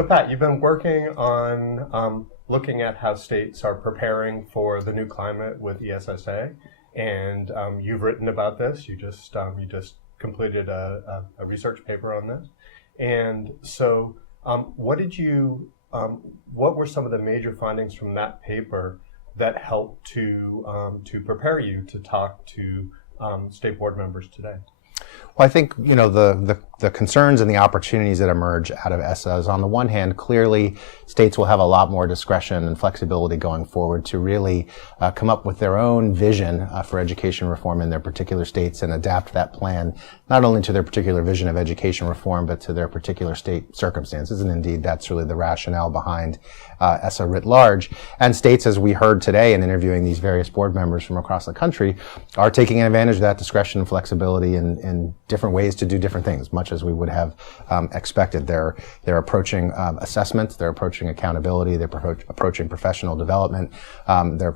So Pat, you've been working on looking at how states are preparing for the new climate with ESSA, and you've written about this. You just completed a research paper on this, and so what were some of the major findings from that paper that helped to prepare you to talk to state board members today? Well, I think, the concerns and the opportunities that emerge out of ESSA is, on the one hand, clearly states will have a lot more discretion and flexibility going forward to really come up with their own vision for education reform in their particular states and adapt that plan not only to their particular vision of education reform, but to their particular state circumstances. And indeed, that's really the rationale behind ESSA writ large. And states, as we heard today in interviewing these various board members from across the country, are taking advantage of that discretion and flexibility in different ways to do different things, much as we would have expected. They're approaching assessment, they're approaching accountability, they're approaching professional development, they're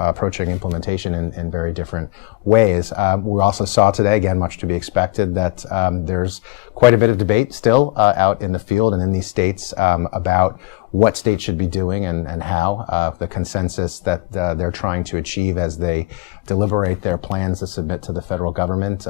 approaching implementation in very different ways. We also saw today, again, much to be expected, that there's quite a bit of debate still out in the field and in these states about what states should be doing and how. The consensus that they're trying to achieve as they deliberate their plans to submit to the federal government.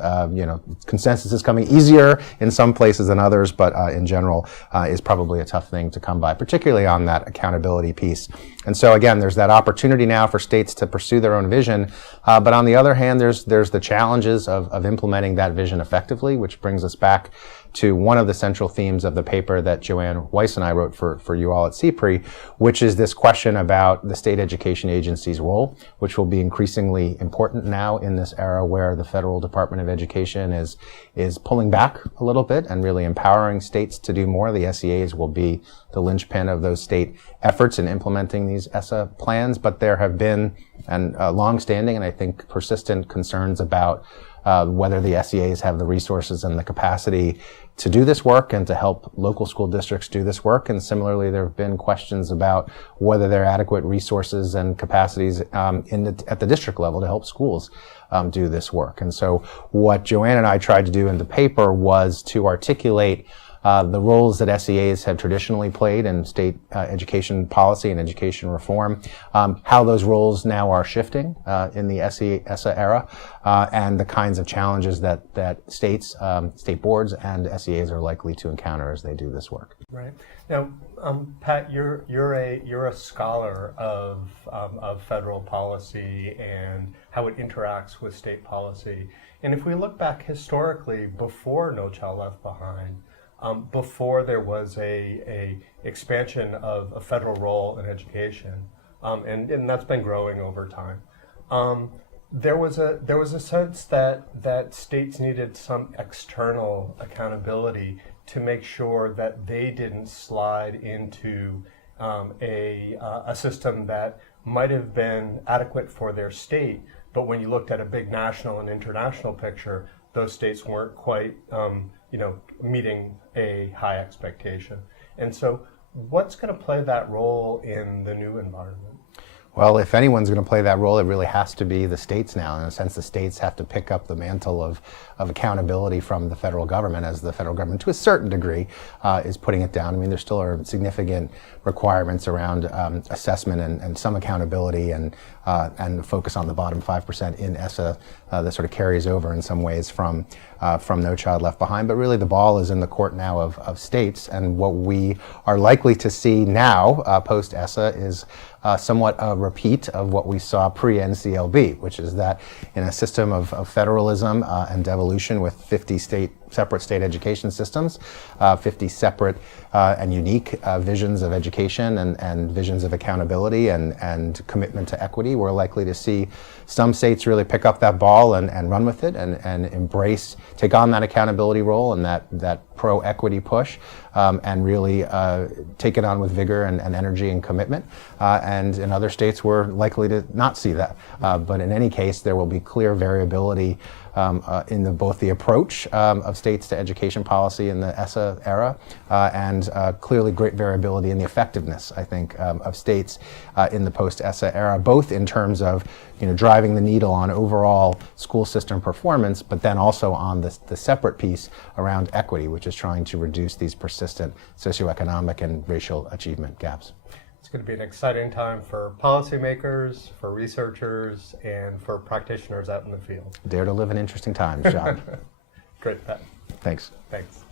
Consensus is coming easier in some places than others, but in general is probably a tough thing to come by, particularly on that accountability piece. And so again, there's that opportunity now for states to pursue their own vision, but on the other hand, there's the challenges of implementing that vision effectively, which brings us back to one of the central themes of the paper that Joanne Weiss and I wrote for you all at CPRE, which is this question about the state education agency's role, which will be increasingly important now in this era where the federal Department of Education is pulling back a little bit and really empowering states to do more. The SEAs will be the linchpin of those state efforts in implementing these ESSA plans, but there have been long-standing and I think persistent concerns about whether the SEAs have the resources and the capacity to do this work and to help local school districts do this work. And similarly, there have been questions about whether there are adequate resources and capacities at the district level to help schools do this work. And so what Joanne and I tried to do in the paper was to articulate the roles that SEAs have traditionally played in state education policy and education reform, how those roles now are shifting in the ESSA era, and the kinds of challenges that states, state boards, and SEAs are likely to encounter as they do this work. Right. Now, Pat, you're a scholar of federal policy and how it interacts with state policy. And if we look back historically, before No Child Left Behind, before there was a expansion of a federal role in education, and that's been growing over time. There was a sense that states needed some external accountability to make sure that they didn't slide into a system that might have been adequate for their state, but when you looked at a big national and international picture, those states weren't quite meeting a high expectation. And so what's going to play that role in the new environment? Well, if anyone's going to play that role, it really has to be the states now. In a sense, the states have to pick up the mantle of accountability from the federal government, as the federal government, to a certain degree, is putting it down. I mean, there still are significant requirements around assessment and some accountability and focus on the bottom 5% in ESSA that sort of carries over in some ways from No Child Left Behind. But really, the ball is in the court now of states, and what we are likely to see now post ESSA is somewhat a repeat of what we saw pre-NCLB, which is that in a system of federalism and devolution with 50 separate state education systems, 50 separate and unique visions of education and visions of accountability and commitment to equity, we're likely to see some states really pick up that ball and run with it and embrace, take on that accountability role and that pro-equity push, and really take it on with vigor and energy and commitment. And in other states, we're likely to not see that. But in any case, there will be clear variability in both the approach of states to education policy in the ESSA era, and clearly great variability in the effectiveness, I think, of states in the post-ESSA era, both in terms of driving the needle on overall school system performance, but then also on the separate piece around equity, which is trying to reduce these persistent socioeconomic and racial achievement gaps. It's going to be an exciting time for policymakers, for researchers, and for practitioners out in the field. Dare to live in interesting times, John. Great, Pat. Thanks. Thanks.